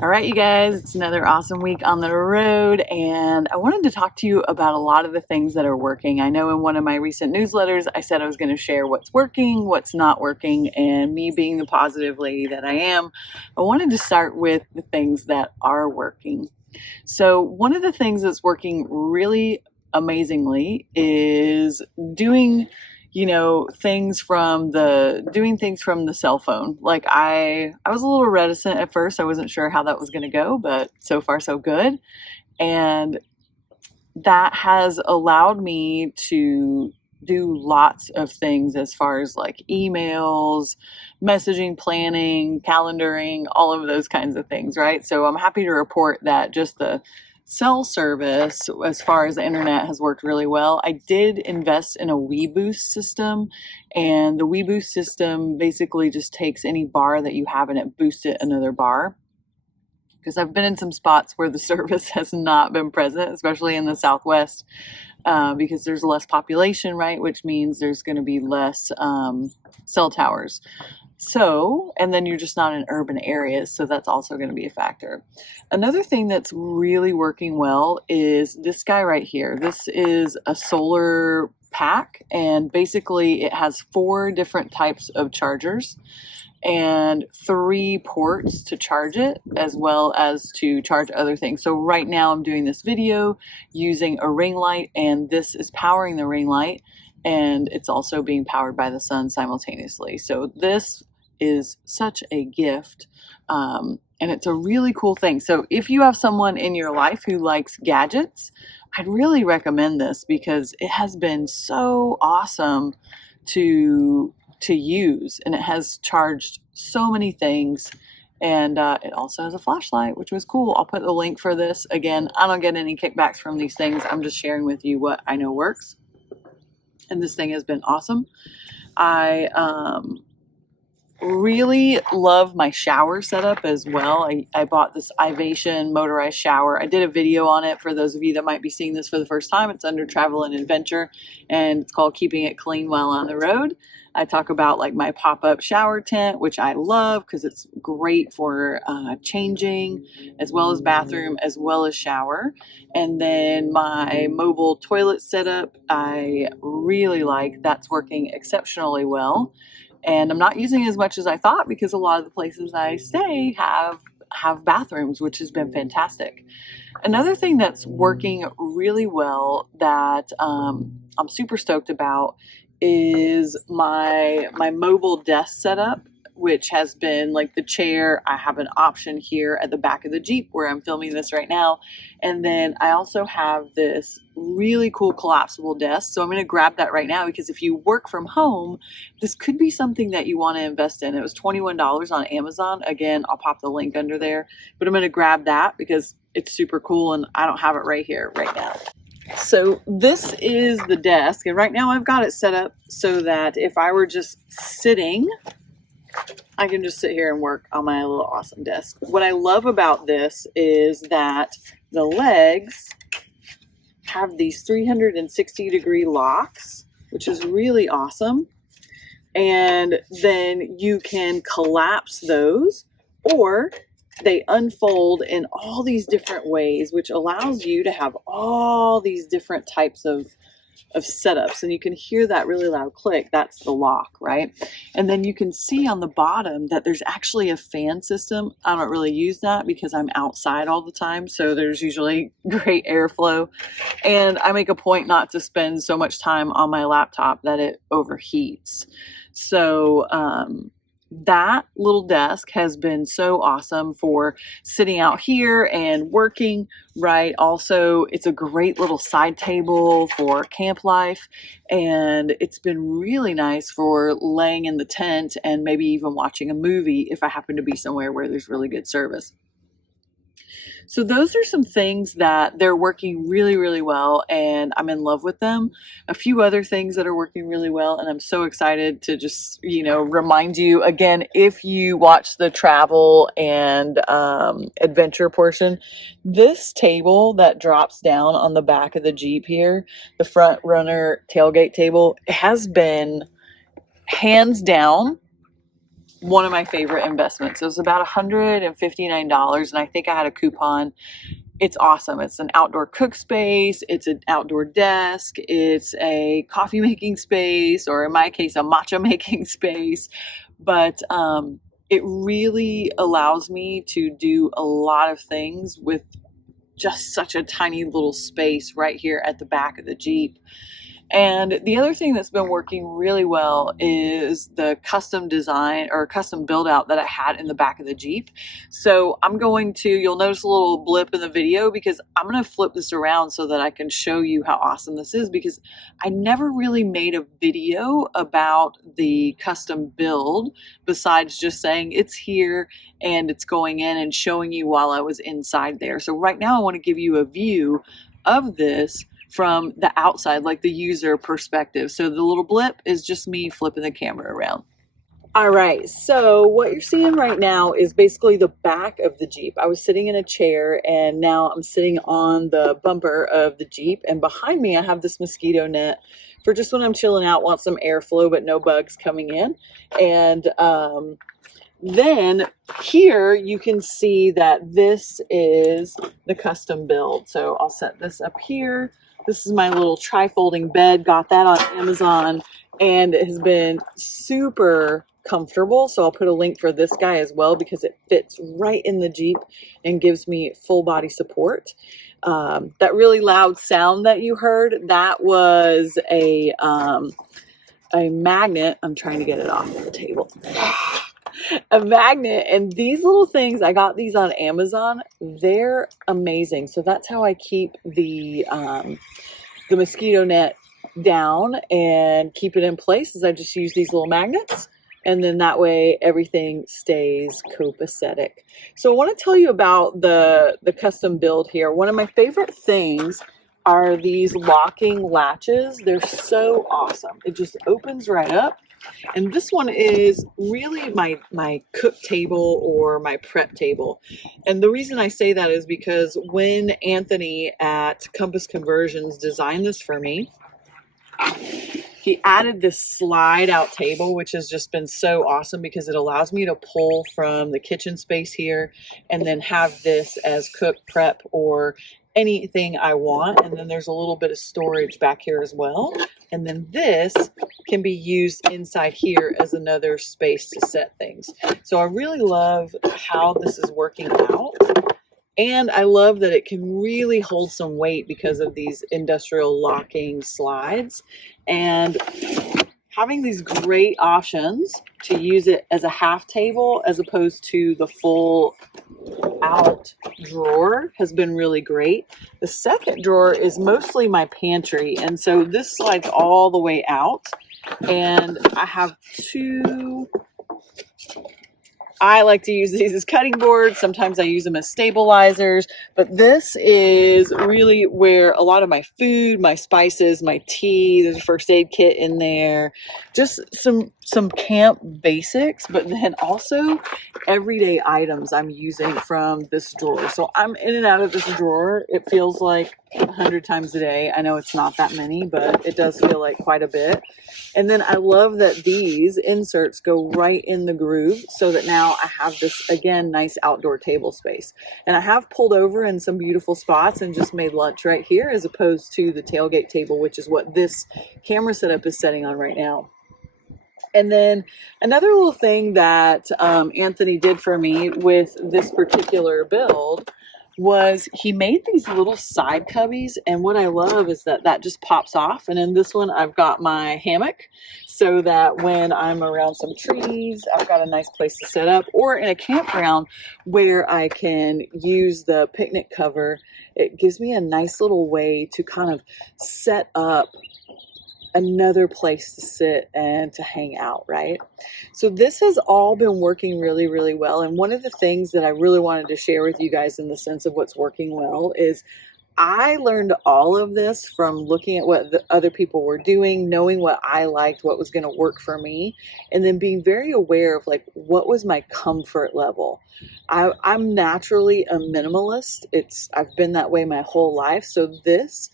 All right, you guys, it's another awesome week on the road, and I wanted to talk to you about a lot of the things that are working. I know in one of my recent newsletters, I said I was going to share what's working, what's not working, and me being the positive lady that I am, I wanted to start with the things that are working. So, one of the things that's working really amazingly is doing doing things from the cell phone. Like I was a little reticent at first. I wasn't sure how that was going to go, but so far so good. And that has allowed me to do lots of things as far as like emails, messaging, planning, calendaring, all of those kinds of things, right? So I'm happy to report that just the cell service as far as the internet has worked really well. I did invest in a WeBoost system, and the WeBoost system basically just takes any bar that you have and it boosts it another bar, because I've been in some spots where the service has not been present, especially in the Southwest, because there's less population, right? Which means there's going to be less cell towers. So, and then you're just not in urban areas, so that's also going to be a factor. Another thing that's really working well is this guy right here. This is a solar pack, and basically it has 4 different types of chargers and 3 ports to charge it, as well as to charge other things. So right now I'm doing this video using a ring light, and this is powering the ring light, and it's also being powered by the sun simultaneously. So this is such a gift, and it's a really cool thing. So if you have someone in your life who likes gadgets, I'd really recommend this, because it has been so awesome to use, and it has charged so many things, and it also has a flashlight, which was cool. I'll put the link for this. Again, I don't get any kickbacks from these things. I'm just sharing with you what I know works, and this thing has been awesome. I really love my shower setup as well. I bought this Ivation motorized shower. I did a video on it for those of you that might be seeing this for the first time. It's under travel and adventure, and it's called Keeping It Clean While on the Road. I talk about like my pop-up shower tent, which I love because it's great for changing, as well as bathroom, as well as shower. And then my mobile toilet setup, I really like. That's working exceptionally well. And I'm not using as much as I thought, because a lot of the places I stay have bathrooms, which has been fantastic. Another thing that's working really well that I'm super stoked about is my mobile desk setup, which has been like the chair. I have an option here at the back of the Jeep where I'm filming this right now. And then I also have this really cool collapsible desk. So I'm going to grab that right now, because if you work from home, this could be something that you want to invest in. It was $21 on Amazon. Again, I'll pop the link under there, but I'm going to grab that because it's super cool and I don't have it right here right now. So this is the desk, and right now I've got it set up so that if I were just sitting, I can just sit here and work on my little awesome desk. What I love about this is that the legs have these 360-degree locks, which is really awesome. And then you can collapse those, or they unfold in all these different ways, which allows you to have all these different types of setups. And you can hear that really loud click. That's the lock, right? And then you can see on the bottom that there's actually a fan system. I don't really use that because I'm outside all the time, so there's usually great airflow. And I make a point not to spend so much time on my laptop that it overheats. So that little desk has been so awesome for sitting out here and working, right? Also, it's a great little side table for camp life, and it's been really nice for laying in the tent and maybe even watching a movie if I happen to be somewhere where there's really good service. So those are some things that they're working really, really well, and I'm in love with them. A few other things that are working really well, and I'm so excited to just, remind you again, if you watch the travel and adventure portion, this table that drops down on the back of the Jeep here, the front runner tailgate table, has been hands down one of my favorite investments. It was about $159, and I think I had a coupon. It's awesome. It's an outdoor cook space. It's an outdoor desk. It's a coffee making space, or in my case, a matcha making space. But it really allows me to do a lot of things with just such a tiny little space right here at the back of the Jeep. And the other thing that's been working really well is the custom design or custom build out that I had in the back of the Jeep. So you'll notice a little blip in the video because I'm going to flip this around so that I can show you how awesome this is, because I never really made a video about the custom build besides just saying it's here and it's going in and showing you while I was inside there. So right now I want to give you a view of this from the outside, like the user perspective. So the little blip is just me flipping the camera around. All right, so what you're seeing right now is basically the back of the Jeep. I was sitting in a chair and now I'm sitting on the bumper of the Jeep, and behind me I have this mosquito net for just when I'm chilling out, want some airflow but no bugs coming in. And then here you can see that this is the custom build. So I'll set this up here. This is my little tri-folding bed. Got that on Amazon, and it has been super comfortable. So I'll put a link for this guy as well because it fits right in the Jeep and gives me full body support. That really loud sound that you heard, that was a magnet. I'm trying to get it off the table. A magnet, and these little things, I got these on Amazon. They're amazing. So that's how I keep the mosquito net down and keep it in place, is I just use these little magnets, and then that way everything stays copacetic. So I want to tell you about the custom build here. One of my favorite things are these locking latches. They're so awesome. It just opens right up. And this one is really my cook table or my prep table. And the reason I say that is because when Anthony at Compass Conversions designed this for me, he added this slide out table, which has just been so awesome because it allows me to pull from the kitchen space here and then have this as cook, prep, or anything I want. And then there's a little bit of storage back here as well. And then this can be used inside here as another space to set things. So I really love how this is working out. And I love that it can really hold some weight because of these industrial locking slides. And having these great options to use it as a half table as opposed to the full out drawer has been really great. The second drawer is mostly my pantry, and so this slides all the way out, and I have two. I like to use these as cutting boards. Sometimes I use them as stabilizers, but this is really where a lot of my food, my spices, my tea, there's a first aid kit in there, just some camp basics, but then also everyday items I'm using from this drawer. So I'm in and out of this drawer. It feels like 100 times a day. I know it's not that many, but it does feel like quite a bit. And then I love that these inserts go right in the groove so that now I have this, again, nice outdoor table space. And I have pulled over in some beautiful spots and just made lunch right here as opposed to the tailgate table, which is what this camera setup is setting on right now. And then another little thing that Anthony did for me with this particular build was he made these little side cubbies, and what I love is that just pops off. And in this one I've got my hammock so that when I'm around some trees I've got a nice place to set up, or in a campground where I can use the picnic cover. It gives me a nice little way to kind of set up another place to sit and to hang out, right? So this has all been working really, really well. And one of the things that I really wanted to share with you guys in the sense of what's working well is I learned all of this from looking at what the other people were doing, knowing what I liked, what was going to work for me, and then being very aware of like what was my comfort level. I'm naturally a minimalist. I've been that way my whole life. So this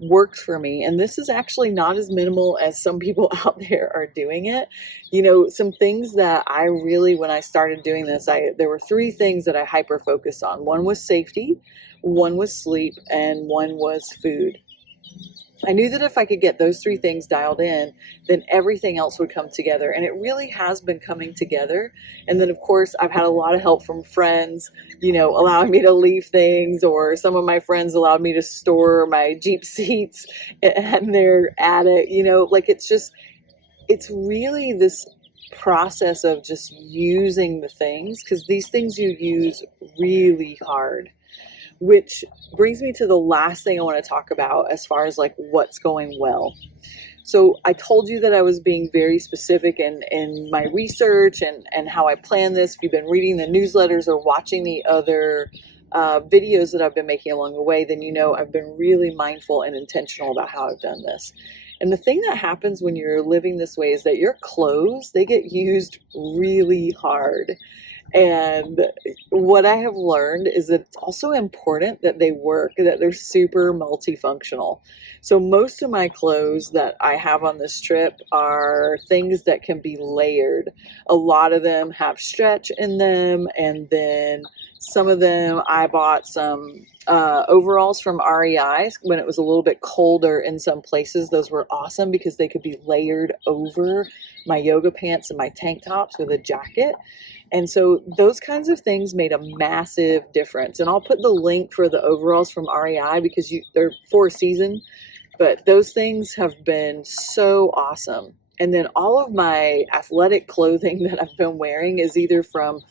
works for me. And this is actually not as minimal as some people out there are doing it. Some things that I really, when I started doing this, there were three things that I hyper focused on. One was safety, one was sleep, and one was food. I knew that if I could get those three things dialed in, then everything else would come together. And it really has been coming together. And then, of course, I've had a lot of help from friends, allowing me to leave things, or some of my friends allowed me to store my Jeep seats in their attic. It's really this process of just using the things, because these things you use really hard. Which brings me to the last thing I want to talk about as far as like what's going well. So I told you that I was being very specific in my research and how I plan this. If you've been reading the newsletters or watching the other videos that I've been making along the way, then I've been really mindful and intentional about how I've done this. And the thing that happens when you're living this way is that your clothes, they get used really hard. And what I have learned is that it's also important that they work, that they're super multifunctional. So most of my clothes that I have on this trip are things that can be layered. A lot of them have stretch in them, and then some of them I bought some overalls from REI when it was a little bit colder in some places. Those were awesome because they could be layered over my yoga pants and my tank tops with a jacket. And so those kinds of things made a massive difference. And I'll put the link for the overalls from REI because they're for a season, but those things have been so awesome. And then all of my athletic clothing that I've been wearing is either from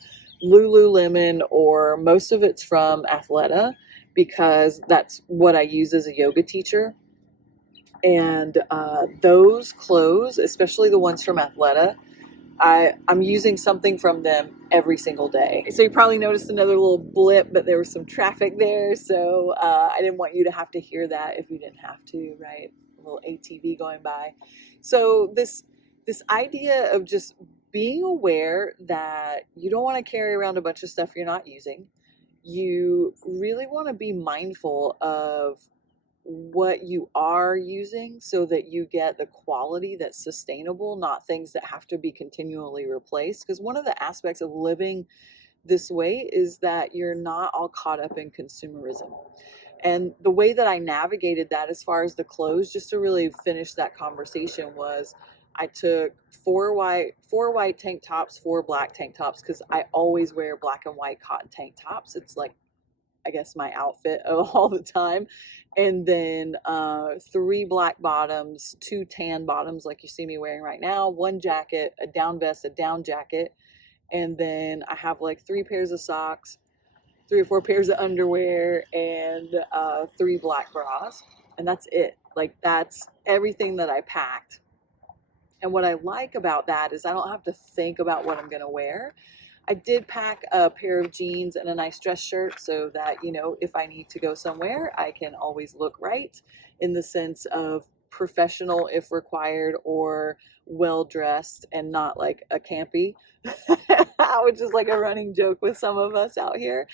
Lululemon or most of it's from Athleta, because that's what I use as a yoga teacher. And those clothes, especially the ones from Athleta, I'm using something from them every single day. So you probably noticed another little blip, but there was some traffic there. So I didn't want you to have to hear that if you didn't have to, right? A little ATV going by. So this idea of just being aware that you don't want to carry around a bunch of stuff you're not using. You really want to be mindful of what you are using so that you get the quality that's sustainable, not things that have to be continually replaced. Because one of the aspects of living this way is that you're not all caught up in consumerism. And the way that I navigated that as far as the clothes, just to really finish that conversation, was I took four white tank tops, four black tank tops, because I always wear black and white cotton tank tops. It's like, I guess, my outfit all the time. And then three black bottoms, two tan bottoms like you see me wearing right now, one jacket, a down vest, a down jacket. And then I have like three pairs of socks, three or four pairs of underwear, and three black bras. And that's it. Like, that's everything that I packed. And what I like about that is I don't have to think about what I'm going to wear. I did pack a pair of jeans and a nice dress shirt so that, if I need to go somewhere, I can always look right, in the sense of professional if required, or well-dressed and not like a campy, which is like a running joke with some of us out here.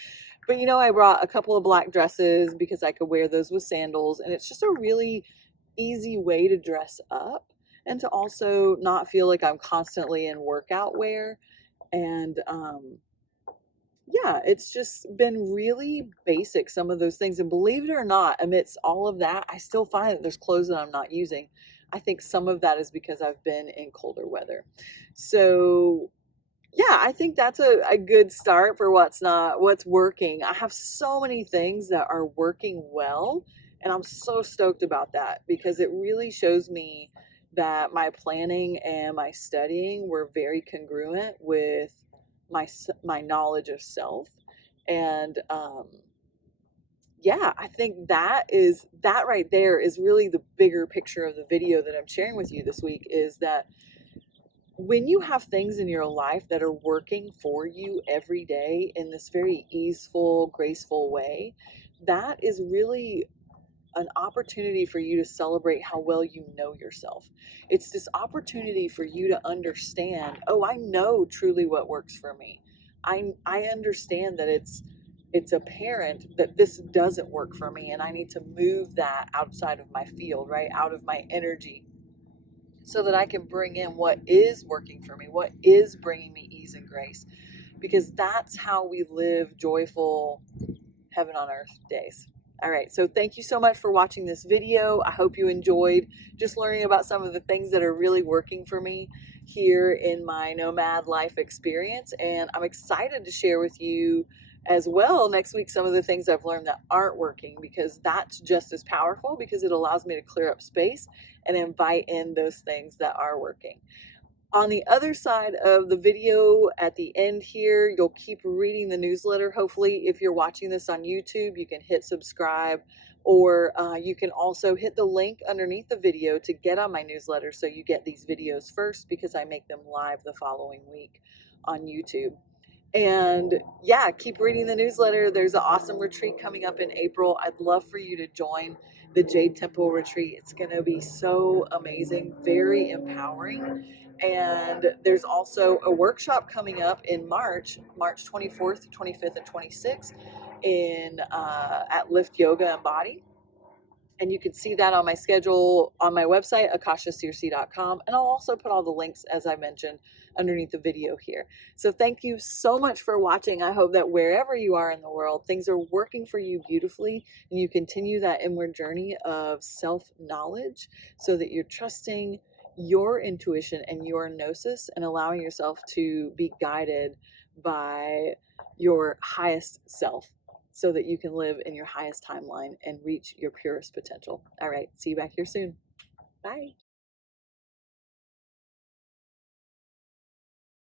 But, I brought a couple of black dresses because I could wear those with sandals. And it's just a really easy way to dress up and to also not feel like I'm constantly in workout wear. And yeah, it's just been really basic, some of those things. And believe it or not, amidst all of that, I still find that there's clothes that I'm not using. I think some of that is because I've been in colder weather. So yeah, I think that's a good start for what's working. I have so many things that are working well, and I'm so stoked about that, because it really shows me that my planning and my studying were very congruent with my knowledge of self. And yeah, I think that right there is really the bigger picture of the video that I'm sharing with you this week, is that when you have things in your life that are working for you every day in this very easeful, graceful way, that is really an opportunity for you to celebrate how well you know yourself. It's this opportunity for you to understand, oh, I know truly what works for me. I understand that it's it's apparent that this doesn't work for me and I need to move that outside of my field, right? Out of my energy, so that I can bring in what is working for me, what is bringing me ease and grace, because that's how we live joyful heaven on earth days. All right, so thank you so much for watching this video. I hope you enjoyed just learning about some of the things that are really working for me here in my nomad life experience. And I'm excited to share with you as well next week some of the things I've learned that aren't working, because that's just as powerful, because it allows me to clear up space and invite in those things that are working. On the other side of the video at the end here, you'll keep reading the newsletter. Hopefully, if you're watching this on YouTube, you can hit subscribe, or you can also hit the link underneath the video to get on my newsletter so you get these videos first, because I make them live the following week on YouTube. And yeah, keep reading the newsletter. There's an awesome retreat coming up in April. I'd love for you to join the Jade Temple retreat. It's going to be so amazing, very empowering. And there's also a workshop coming up in March 24th, 25th, and 26th in at Lift Yoga and Body. And you can see that on my schedule on my website, akashacirce.com. And I'll also put all the links, as I mentioned, underneath the video here. So thank you so much for watching. I hope that wherever you are in the world, things are working for you beautifully, and you continue that inward journey of self-knowledge so that you're trusting your intuition and your gnosis and allowing yourself to be guided by your highest self, so that you can live in your highest timeline and reach your purest potential. All right, see you back here soon. Bye.